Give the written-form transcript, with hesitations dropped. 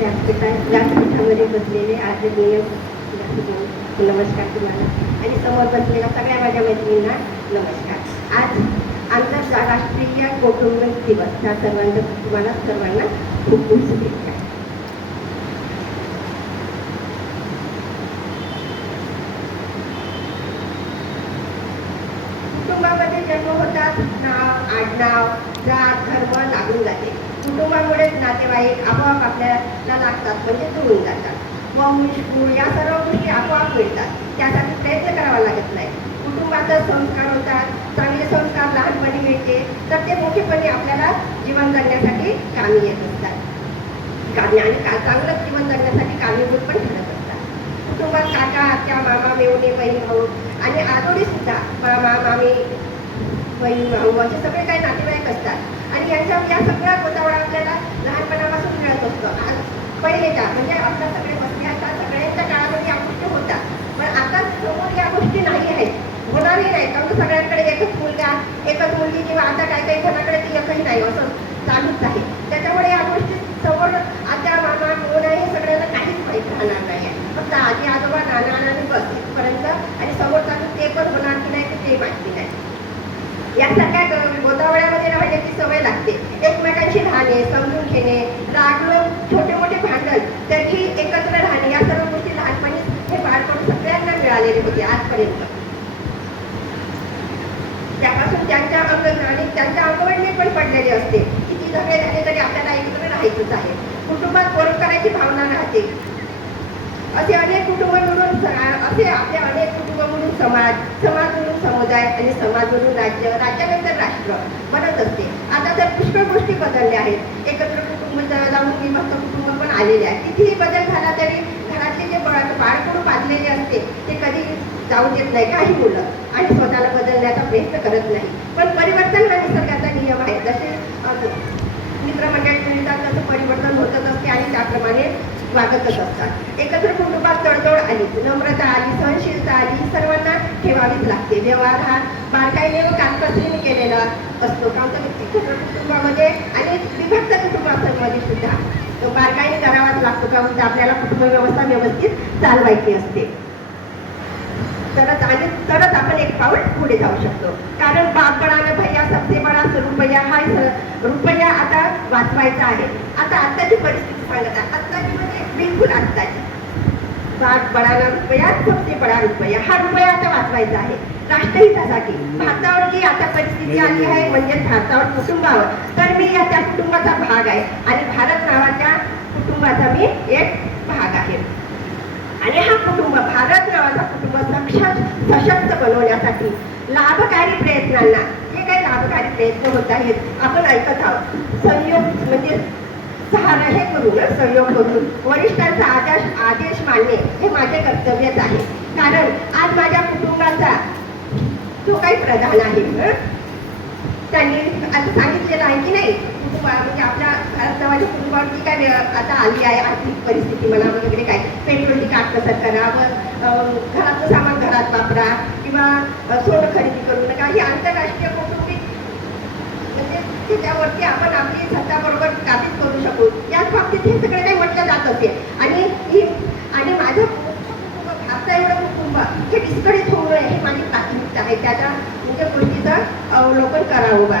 व्यासपीठामध्ये बसलेले आदरणीय नमस्कार तुम्हाला आणि समोर बसलेल्या सगळ्या माझ्या मैत्रिणींना नमस्कार. आज आंतरराष्ट्रीय कौटुंबिक दिवस ह्या तुम्हाला सर्वांना खूप खूप शुभेच्छा. कुटुंबामध्ये जन्म होतात, नाव आडनाव जात धर्म लागून जाते. कुटुंबामुळेच नातेवाईक आपोआप आपल्याला लागतात, म्हणजे जुळून जातात. वंश कुळ या सर्व गोष्टी आपोआप मिळतात, त्यासाठी प्रयत्न करावा लागत नाही. कुटुंबाचा संस्कार होतात, चांगले संस्कार लहानपणी मिळते तर ते मोठेपणी आपल्याला जीवन जगण्यासाठी कामी येत असतात. आणि चांगलं जीवन जगण्यासाठी कारणीभूत पण ठरत असतात. कुटुंबात काका आत्या मामा मेवणे बहीण भाऊ आणि आजोळी सुद्धा मामा मामी बहीण भाऊ असे सगळे काही नातेवाईक असतात आणि या सगळ्या गोतावळा आपल्याला लहानपणापासून मिळत असतो. आज पहिलेच्या म्हणजे आपल्या सगळे बसण्याच्या सगळ्यांच्या काळामध्ये या गोष्टी होतात, पण आता समोर या गोष्टी नाही आहेत, होणारही नाही. कारण सगळ्यांकडे एकच मुलगा एकच मुलगी किंवा आता काही जणांकडे ती एकही नाही असं चालूच आहे. त्याच्यामुळे या गोष्टी समोर आत्या मामा कोण आहे हे सगळ्यांना काहीच माहीत राहणार नाही आहे. फक्त आजी आजोबा नाना आणि बस इथपर्यंत, आणि समोर चालून ते पण होणार की नाही ते माहिती नाही. या सगळ्या गोतावळ्यामध्ये राहण्याची सवय लागते. एकमेकांशी राहणे, समजून घेणे, रागवून छोटे मोठे भांडण तरी एकत्र राहणे, या सर्व गोष्टी लहानपणी हे बाळपण सगळ्यांना मिळालेले होते आजपर्यंत. त्यापासून त्यांच्या त्यांच्या अंगवळणी पण पडलेली असते. किती झगडे झाले तरी आपल्याला एकत्र राहायचंच आहे. कुटुंबात परोपकाराची भावना राहते. असे अनेक कुटुंब मिळून आपले अनेक कुटुंब मिळून समाज मिळून समुदाय आणि समाज मिळून राज्य, राज्यानंतर राष्ट्र बनत असते. आता तर पुष्कळ गोष्टी बदलल्या आहेत. एकत्र कुटुंब जाऊन विभक्त कुटुंब पण आलेले आहेत. कितीही बदल झाला तरी घरातले जे बाळकुळ पाजलेले असते ते कधी जाऊ देत नाही काही मुलं, आणि स्वतःला बदलण्याचा प्रयत्न करत नाही. पण परिवर्तन हा निसर्गाचा नियम आहे. जसे मित्रमंडळी मिळतात तसं परिवर्तन होतच असते आणि त्याप्रमाणे वागतच असतात. एकत्र कुटुंबात तडजोड आली, नम्रता आली, सहनशीलता आली, सर्वांना ठेवावीच लागते. व्यवहार हा बारकाईने व काटकसरीने केलेला असतो. एकत्र कुटुंबामध्ये आणि विभक्त कुटुंबांमध्ये सुद्धा बारकाईने करावाच लागतो, कारण आपल्याला कुटुंब व्यवस्था व्यवस्थित चालवायची असते. तरच आपण एक पाऊल पुढे जाऊ शकतो. कारण बाप बळाने भैया सबसे बडा रुपया हा रुपया आता वाचवायचा आहे. आता आत्ताची परिस्थिती सांगत आहे, आत्ताची म्हणजे बिलकुल आत्ताची. बाप बळाना रुपया सबसे बडा रुपया हा रुपया आता वाचवायचा आहे राष्ट्रहितासाठी. भारतावर जी आता परिस्थिती आली आहे म्हणजे भारतावर कुटुंबावर, तर मी या त्या कुटुंबाचा भाग आहे आणि भारत नावाच्या कुटुंबाचा मी एक भाग आहे. आणि हा कुटुंब भारत नावाचा कुटुंब सशक्त बनवण्यासाठी लाभकारी प्रयत्नांना, जे काही लाभकारी प्रयत्न होत आहेत आपण ऐकत आहोत, संयोग म्हणजे हे करून सहयोग करून वरिष्ठांचा आदेश मानणे हे माझे कर्तव्यच आहे. कारण आज माझ्या कुटुंबाचा जो काही प्रधान आहे त्यांनी असं सांगितलेलं आहे की नाही, म्हणजे आपल्या भारत नावाच्या कुटुंबावरती काय आता आली आहे आर्थिक परिस्थिती म्हणा वगैरे, काय पेट्रोलची काटकसर करा व घराचं सामान घरात वापरा किंवा सोनं खरेदी करू नका, ही आंतरराष्ट्रीय कौटुंबिक म्हणजे त्याच्यावरती आपण आपली सत्ताबरोबर काबीज करू शकू. याच बाबतीत हे सगळं काही म्हटलं जात असे. आणि माझं कुटुंब भारता एवढं कुटुंब हे विस्कळीत होऊ नये ही माझी प्राथमिकता आहे. त्याच्या म्हणजे गोष्टीचं अवलोकन करावं बा.